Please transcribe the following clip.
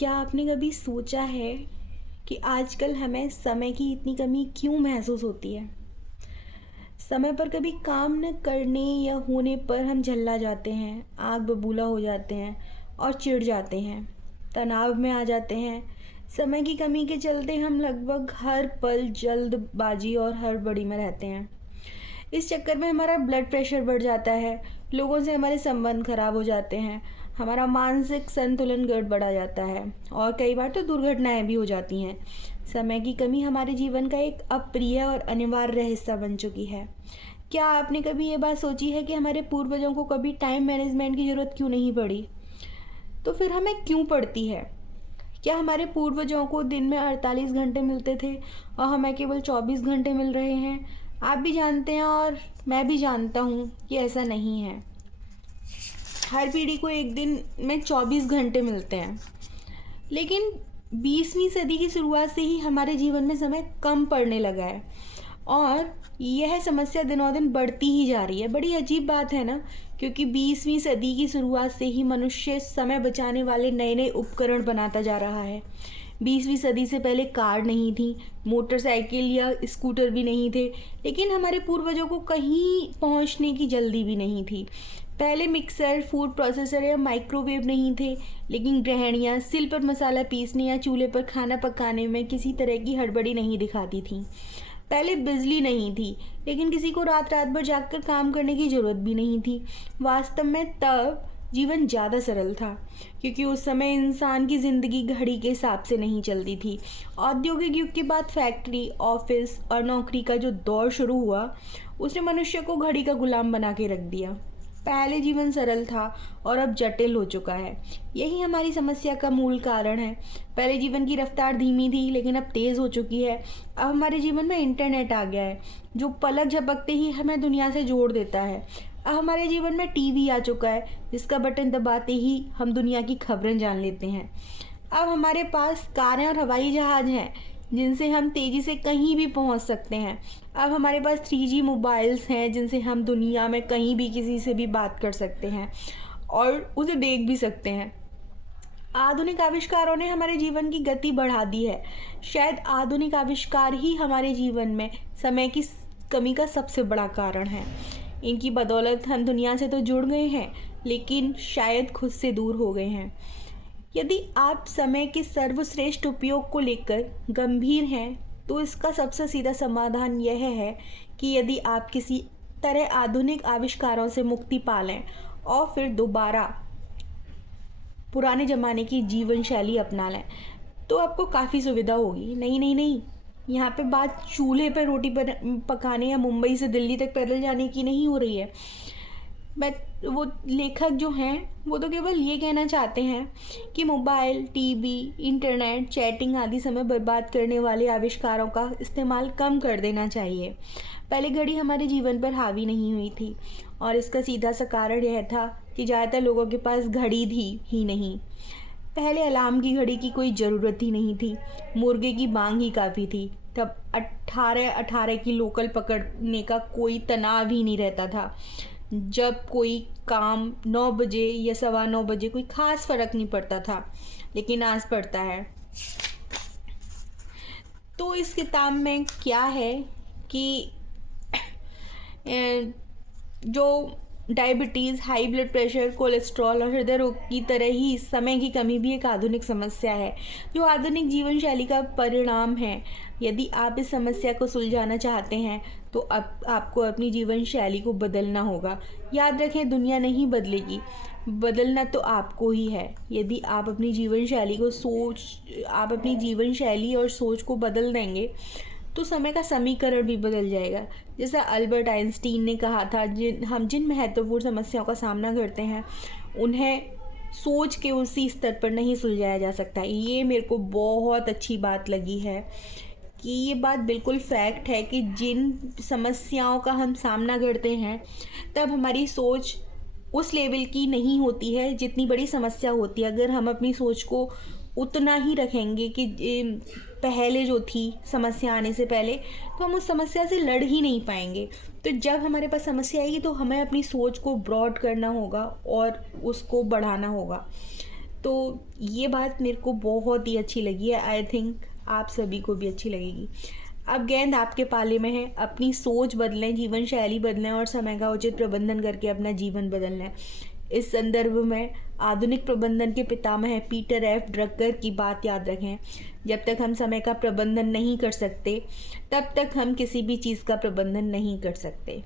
क्या आपने कभी सोचा है कि आजकल हमें समय की इतनी कमी क्यों महसूस होती है? समय पर कभी काम न करने या होने पर हम झल्ला जाते हैं, आग बबूला हो जाते हैं और चिढ़ जाते हैं, तनाव में आ जाते हैं। समय की कमी के चलते हम लगभग हर पल जल्दबाजी और हड़बड़ी में रहते हैं। इस चक्कर में हमारा ब्लड प्रेशर बढ़ जाता है, लोगों से हमारे संबंध खराब हो जाते हैं, हमारा मानसिक संतुलन गड़बड़ा जाता है और कई बार तो दुर्घटनाएं भी हो जाती हैं। समय की कमी हमारे जीवन का एक अप्रिय और अनिवार्य हिस्सा बन चुकी है। क्या आपने कभी ये बात सोची है कि हमारे पूर्वजों को कभी टाइम मैनेजमेंट की ज़रूरत क्यों नहीं पड़ी? तो फिर हमें क्यों पड़ती है? क्या हमारे पूर्वजों को दिन में 48 घंटे मिलते थे और हमें केवल 24 घंटे मिल रहे हैं? आप भी जानते हैं और मैं भी जानता हूँ कि ऐसा नहीं है। हर पीढ़ी को एक दिन में 24 घंटे मिलते हैं, लेकिन 20वीं सदी की शुरुआत से ही हमारे जीवन में समय कम पड़ने लगा है और यह समस्या दिनों दिन बढ़ती ही जा रही है। बड़ी अजीब बात है ना, क्योंकि 20वीं सदी की शुरुआत से ही मनुष्य समय बचाने वाले नए नए उपकरण बनाता जा रहा है। 20वीं सदी से पहले कार नहीं थी, मोटरसाइकिल या स्कूटर भी नहीं थे, लेकिन हमारे पूर्वजों को कहीं पहुंचने की जल्दी भी नहीं थी। पहले मिक्सर, फूड प्रोसेसर या माइक्रोवेव नहीं थे, लेकिन गृहिणियाँ सिल पर मसाला पीसने या चूल्हे पर खाना पकाने में किसी तरह की हड़बड़ी नहीं दिखाती थीं। पहले बिजली नहीं थी, लेकिन किसी को रात रात भर जागकर काम करने की ज़रूरत भी नहीं थी। वास्तव में तब जीवन ज़्यादा सरल था, क्योंकि उस समय इंसान की ज़िंदगी घड़ी के हिसाब से नहीं चलती थी। औद्योगिक युग के बाद फैक्ट्री, ऑफिस और नौकरी का जो दौर शुरू हुआ, उसने मनुष्य को घड़ी का गुलाम बना के रख दिया। पहले जीवन सरल था और अब जटिल हो चुका है। यही हमारी समस्या का मूल कारण है। पहले जीवन की रफ्तार धीमी थी, लेकिन अब तेज़ हो चुकी है। अब हमारे जीवन में इंटरनेट आ गया है, जो पलक झपकते ही हमें दुनिया से जोड़ देता है। अब हमारे जीवन में टीवी आ चुका है, जिसका बटन दबाते ही हम दुनिया की खबरें जान लेते हैं। अब हमारे पास कारें और हवाई जहाज़ हैं, जिनसे हम तेज़ी से कहीं भी पहुंच सकते हैं। अब हमारे पास 3G मोबाइल्स हैं, जिनसे हम दुनिया में कहीं भी किसी से भी बात कर सकते हैं और उसे देख भी सकते हैं। आधुनिक आविष्कारों ने हमारे जीवन की गति बढ़ा दी है। शायद आधुनिक आविष्कार ही हमारे जीवन में समय की कमी का सबसे बड़ा कारण है। इनकी बदौलत हम दुनिया से तो जुड़ गए हैं, लेकिन शायद खुद से दूर हो गए हैं। यदि आप समय के सर्वश्रेष्ठ उपयोग को लेकर गंभीर हैं, तो इसका सबसे सीधा समाधान यह है कि यदि आप किसी तरह आधुनिक आविष्कारों से मुक्ति पा लें और फिर दोबारा पुराने ज़माने की जीवन शैली अपना लें, तो आपको काफ़ी सुविधा होगी। नहीं नहीं नहीं, यहाँ पे बात चूल्हे पर रोटी पकाने या मुंबई से दिल्ली तक पैदल जाने की नहीं हो रही है। मैं वो लेखक जो हैं, वो तो केवल ये कहना चाहते हैं कि मोबाइल, टीवी, इंटरनेट, चैटिंग आदि समय बर्बाद करने वाले आविष्कारों का इस्तेमाल कम कर देना चाहिए। पहले घड़ी हमारे जीवन पर हावी नहीं हुई थी और इसका सीधा सा कारण यह था कि ज़्यादातर लोगों के पास घड़ी थी ही नहीं। पहले अलार्म की घड़ी की कोई ज़रूरत ही नहीं थी, मुर्गे की बांग ही काफ़ी थी। तब 18 की लोकल पकड़ने का कोई तनाव ही नहीं रहता था। जब कोई काम 9 बजे या 9:15 बजे कोई ख़ास फ़र्क नहीं पड़ता था, लेकिन आज पड़ता है। तो इस किताब में क्या है कि जो diabetes, high blood pressure, cholesterol और हृदय रोग की तरह ही समय की कमी भी एक आधुनिक समस्या है, जो आधुनिक जीवन शैली का परिणाम है। यदि आप इस समस्या को सुलझाना चाहते हैं, तो अब आपको अपनी जीवन शैली को बदलना होगा। याद रखें, दुनिया नहीं बदलेगी, बदलना तो आपको ही है। यदि आप अपनी जीवन शैली और सोच को बदल देंगे, तो समय का समीकरण भी बदल जाएगा। जैसा अल्बर्ट आइंस्टीन ने कहा था, हम जिन महत्वपूर्ण समस्याओं का सामना करते हैं, उन्हें सोच के उसी स्तर पर नहीं सुलझाया जा सकता। ये मेरे को बहुत अच्छी बात लगी है कि ये बात बिल्कुल फैक्ट है कि जिन समस्याओं का हम सामना करते हैं, तब हमारी सोच उस लेवल की नहीं होती है जितनी बड़ी समस्या होती है। अगर हम अपनी सोच को उतना ही रखेंगे कि पहले जो थी समस्या आने से पहले, तो हम उस समस्या से लड़ ही नहीं पाएंगे। तो जब हमारे पास समस्या आएगी, तो हमें अपनी सोच को ब्रॉड करना होगा और उसको बढ़ाना होगा। तो ये बात मेरे को बहुत ही अच्छी लगी है। आई थिंक आप सभी को भी अच्छी लगेगी। अब गेंद आपके पाले में है। अपनी सोच बदलें, जीवन शैली बदलें और समय का उचित प्रबंधन करके अपना जीवन बदल लें। इस संदर्भ में आधुनिक प्रबंधन के पितामह पीटर एफ ड्रकर की बात याद रखें, जब तक हम समय का प्रबंधन नहीं कर सकते तब तक हम किसी भी चीज़ का प्रबंधन नहीं कर सकते।